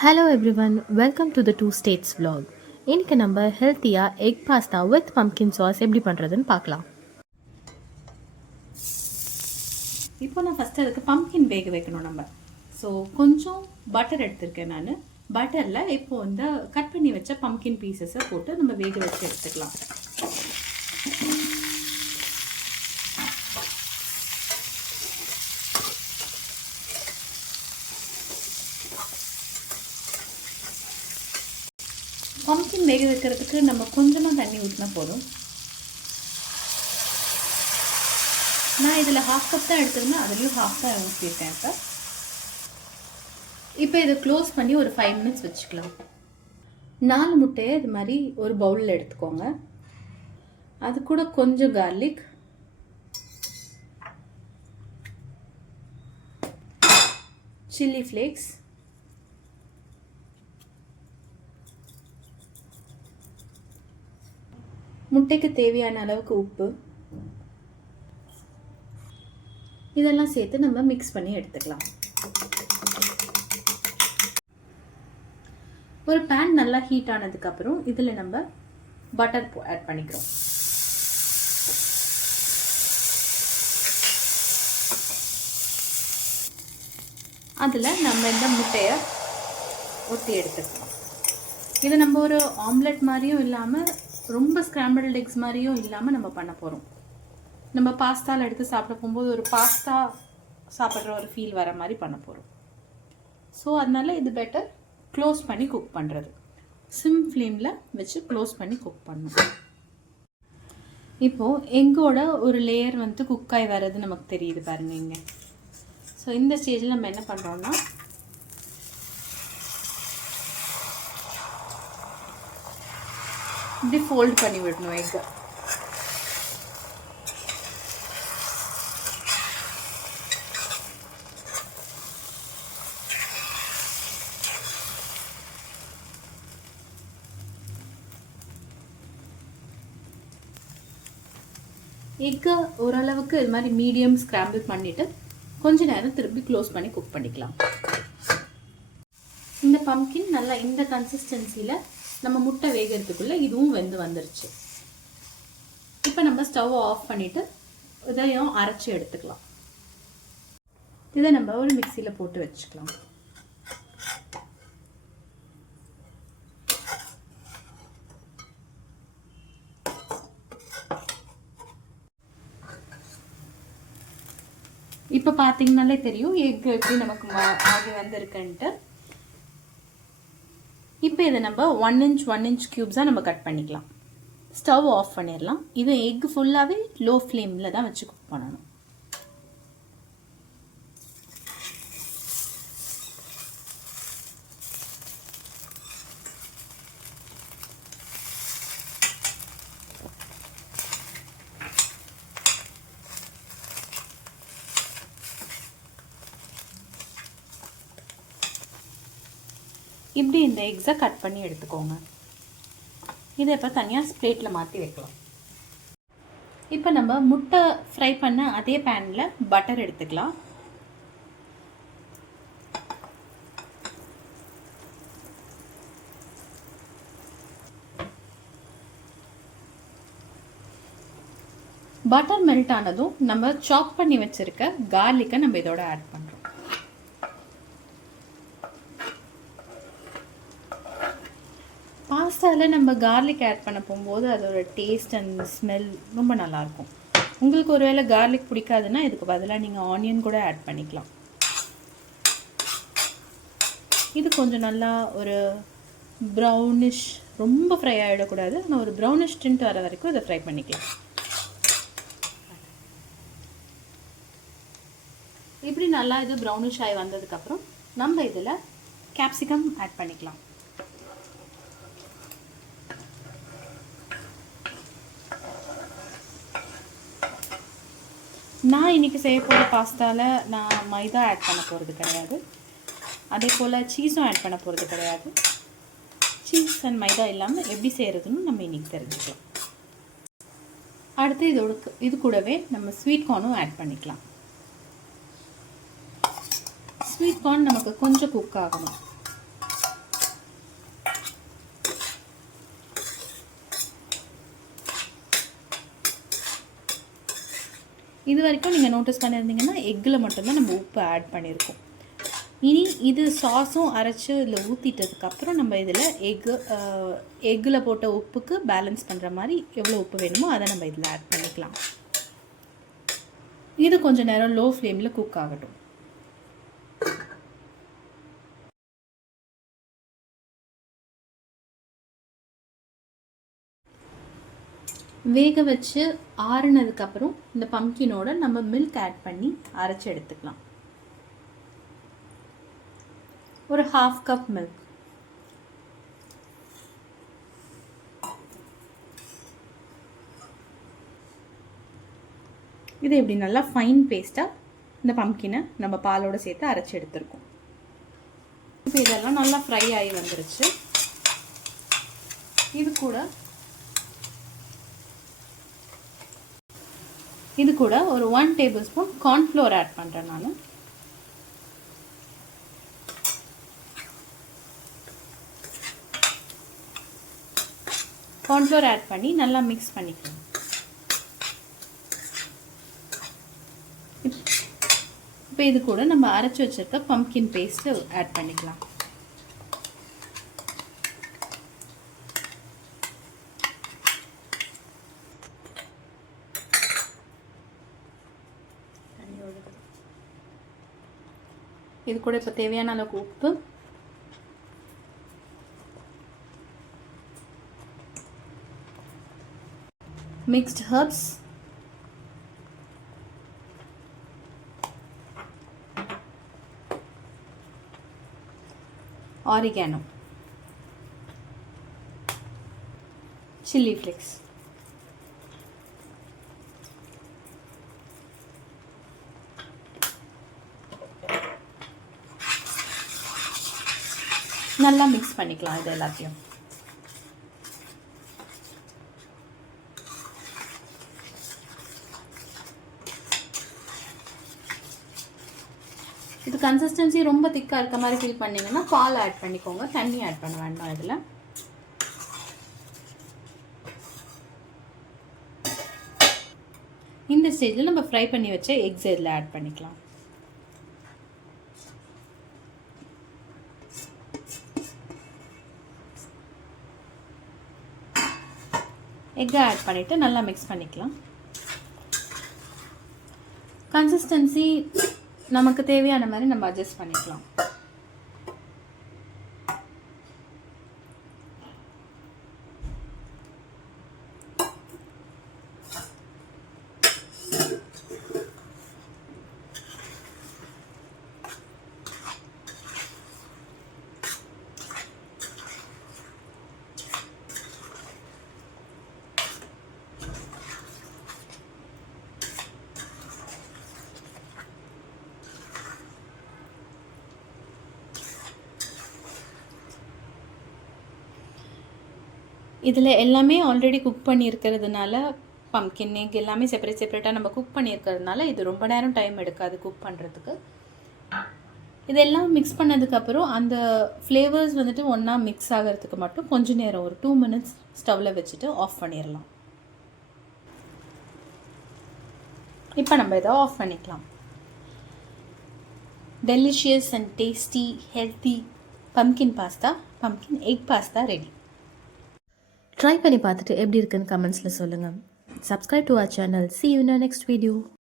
Hello everyone, welcome to the Two States vlog. இன்னைக்கு நம்ம ஹெல்த்தியாக egg pasta with pumpkin sauce எப்படி பண்ணுறதுன்னு பார்க்கலாம். இப்போ நான் ஃபஸ்ட்டு அதுக்கு பம்கின் வேக வைக்கணும் நம்ம. ஸோ கொஞ்சம் பட்டர் எடுத்திருக்கேன் நான். பட்டரில் இப்போ வந்து கட் பண்ணி வச்ச பம்கின் பீசஸை போட்டு நம்ம வேக வச்சு எடுத்துக்கலாம். பம்கின் வேக வைக்கிறதுக்கு நம்ம கொஞ்சமாக தண்ணி ஊற்றினா போதும். நான் இதில் ஹாஃப் கப் தான் எடுத்துருந்தேன், அதுலேயும் ஹாஃப் தான் ஊற்றிருக்கேன். இப்போ இதை க்ளோஸ் பண்ணி ஒரு 5 மினிட்ஸ் வச்சுக்கலாம். 4 முட்டையை இது மாதிரி ஒரு பவுலில் எடுத்துக்கோங்க. அது கூட கொஞ்சம் கார்லிக், சில்லி ஃப்ளேக்ஸ், முட்டைக்கு தேவையான அளவுக்கு உப்பு, இதெல்லாம் சேர்த்து நம்ம மிக்ஸ் பண்ணி எடுத்துக்கலாம். ஒரு பேன் நல்லா ஹீட் ஆனதுக்கப்புறம் இதில் நம்ம பட்டர் ஆட் பண்ணிக்கிறோம். அதில் நம்ம இந்த முட்டையை ஒட்டி எடுத்துக்கலாம். இதை நம்ம ஒரு ஆம்லெட் மாதிரியும் இல்லாமல் ரொம்ப ஸ்க்ராம்பிள்டு எக்ஸ் மாதிரியும் இல்லாமல் நம்ம பண்ண போகிறோம். நம்ம பாஸ்தாவில் எடுத்து சாப்பிட போகும்போது ஒரு பாஸ்தா சாப்பிட்ற ஒரு ஃபீல் வர மாதிரி பண்ண போகிறோம். ஸோ அதனால் இது பெட்டர் க்ளோஸ் பண்ணி குக் பண்ணுறது. சிம் ஃப்ளேமில் வச்சு க்ளோஸ் பண்ணி குக் பண்ணணும். இப்போது எங்கோட ஒரு லேயர் வந்து குக் ஆகி வர்றது நமக்கு தெரியுது பாருங்க இங்கே. ஸோ இந்த ஸ்டேஜில் நம்ம என்ன பண்ணுறோன்னா இப்படி ஃபோல்ட் பண்ணி விடணும் எக்கு. எக்கு ஓரளவுக்கு இது மாதிரி மீடியம் ஸ்க்ராம்பிள் பண்ணிவிட்டு கொஞ்ச நேரம் திருப்பி க்ளோஸ் பண்ணி குக் பண்ணிக்கலாம். இந்த பம்கின் நல்லா இந்த கன்சிஸ்டன்சியில் நம்ம முட்டை வேகிறதுக்குள்ளே இதுவும் வெந்து வந்துருச்சு. இப்போ நம்ம ஸ்டவ் ஆஃப் பண்ணிவிட்டு இதையும் அரைச்சி எடுத்துக்கலாம். இதை நம்ம ஒரு மிக்சியில் போட்டு வச்சுக்கலாம். இப்போ பார்த்தீங்கன்னாலே தெரியும் எக் எப்படி நமக்கு ஆகி வந்திருக்குன்ட்டு. இப்போ இதை நம்ம 1 inch 1 inch க்யூப்ஸாக நம்ம கட் பண்ணிக்கலாம். ஸ்டவ் ஆஃப் பண்ணிடலாம். இது எக் ஃபுல்லாகவே லோ ஃப்ளேமில் தான் வச்சு குக் பண்ணணும். இப்படி இந்த எக்ஸை கட் பண்ணி எடுத்துக்கோங்க. இதை இப்போ தனியாக பிளேட்டில் மாற்றி வைக்கலாம். இப்போ நம்ம முட்டை ஃப்ரை பண்ண அதே பேனில் பட்டர் எடுத்துக்கலாம். பட்டர் மெல்ட் ஆனதும் நம்ம சாப் பண்ணி வச்சிருக்க கார்லிக்கை நம்ம இதோட ஆட் பண்ணுறோம். பாஸ்தாவில் நம்ம கார்லிக் ஆட் பண்ண போகும்போது அதோட டேஸ்ட் அண்ட் ஸ்மெல் ரொம்ப நல்லாயிருக்கும். உங்களுக்கு ஒருவேளை கார்லிக் பிடிக்காதுன்னா இதுக்கு பதிலாக நீங்கள் ஆனியன் கூட ஆட் பண்ணிக்கலாம். இது கொஞ்சம் நல்லா ஒரு ப்ரௌனிஷ், ரொம்ப ஃப்ரை ஆகிடக்கூடாது, ஆனால் ஒரு ப்ரௌனிஷ் டிண்ட் வர வரைக்கும் இதை ஃப்ரை பண்ணிக்கலாம். இப்படி நல்லா இது ப்ரௌனிஷ் ஆகி வந்ததுக்கப்புறம் நம்ம இதில் கேப்சிகம் ஆட் பண்ணிக்கலாம். நான் இன்றைக்கி செய்ய போகிற பாஸ்தாவில் நான் மைதா ஆட் பண்ண போகிறது கிடையாது, அதே போல் சீஸும் ஆட் பண்ண போகிறது கிடையாது. சீஸ் அண்ட் மைதா இல்லாமல் எப்படி செய்கிறதுன்னு நம்ம இன்றைக்கி தெரிஞ்சுக்கலாம். அடுத்து இது கூடவே நம்ம ஸ்வீட் கார்னும் ஆட் பண்ணிக்கலாம். ஸ்வீட் கார்ன் நமக்கு கொஞ்சம் குக் ஆகணும். இது வரைக்கும் நீங்கள் நோட்டீஸ் பண்ணியிருந்தீங்கன்னா எக்கில் மட்டும்தான் நம்ம உப்பு ஆட் பண்ணியிருக்கோம். இனி இது சாஸும் அரைச்சி இதில் ஊற்றிட்டதுக்கப்புறம் நம்ம இதில் எக்கில் போட்ட உப்புக்கு பேலன்ஸ் பண்ணுற மாதிரி எவ்வளோ உப்பு வேணுமோ அதை நம்ம இதில் ஆட் பண்ணிக்கலாம். இது கொஞ்சம் நேரம் லோ ஃப்ளேமில் குக் ஆகட்டும். வேக வச்சு ஆறுனதுக்கப்புறம் இந்த பம்கினோட நம்ம மில்க் ஆட் பண்ணி அரைச்சி எடுத்துக்கலாம். ஒரு 1/2 கப் மில்க். இது இப்படி நல்லா ஃபைன் பேஸ்ட்டாக இந்த பம்கினை நம்ம பாலோடு சேர்த்து அரைச்சி எடுத்துருக்கோம். இப்போ இதெல்லாம் நல்லா ஃப்ரை ஆகி வந்துருச்சு. இது கூட ஒரு 1 டேபிள் ஸ்பூன் கார்ன்ஃப்ளோர் ஆட் பண்ணுறேன் நான். கார்ன்ஃப்ளோர் ஆட் பண்ணி நல்லா மிக்ஸ் பண்ணிக்கலாம். இப்போ இது கூட நம்ம அரைச்சி வச்சிருக்க பம்கின் பேஸ்ட் ஆட் பண்ணிக்கலாம். இது கூட இப்போ தேவையான அளவுக்கு உப்பு, mixed herbs, oregano, chilli flakes, நல்லா மிக்ஸ் பண்ணிக்கலாம். இது எல்லாத்தையும் இது கன்சிஸ்டன்சி ரொம்ப திக்காக இருக்க மாதிரி ஃபீல் பண்ணிங்கன்னா பால் ஆட் பண்ணிக்கோங்க, தண்ணி ஆட் பண்ண வேண்டாம். இதில் இந்த ஸ்டேஜில் நம்ம ஃப்ரை பண்ணி வச்ச எக்ஸ் இதில் ஆட் பண்ணிக்கலாம். எக்கை ஆட் பண்ணிவிட்டு நல்லா மிக்ஸ் பண்ணிக்கலாம். கன்சிஸ்டன்சி நமக்கு தேவையான மாதிரி நம்ம அட்ஜஸ்ட் பண்ணிக்கலாம். இதில் எல்லாமே ஆல்ரெடி குக் பண்ணியிருக்கிறதுனால பம்கின் எக் எல்லாமே செப்பரேட்டாக நம்ம குக் பண்ணியிருக்கிறதுனால இது ரொம்ப நேரம் டைம் எடுக்காது குக் பண்ணுறதுக்கு. இதெல்லாம் மிக்ஸ் பண்ணதுக்கப்புறம் அந்த ஃப்ளேவர்ஸ் வந்துட்டு ஒன்றா மிக்ஸ் ஆகிறதுக்கு மட்டும் கொஞ்சம் நேரம் ஒரு 2 மினிட்ஸ் ஸ்டவ்வில் வச்சுட்டு ஆஃப் பண்ணிடலாம். இப்போ நம்ம இதை ஆஃப் பண்ணிக்கலாம். Delicious and tasty healthy pumpkin egg pasta ready. Try பண்ணி பார்த்துட்டு எப்படி இருக்குன்னு கமெண்ட்ஸில் சொல்லுங்கள். Subscribe to our channel. See you in our next video.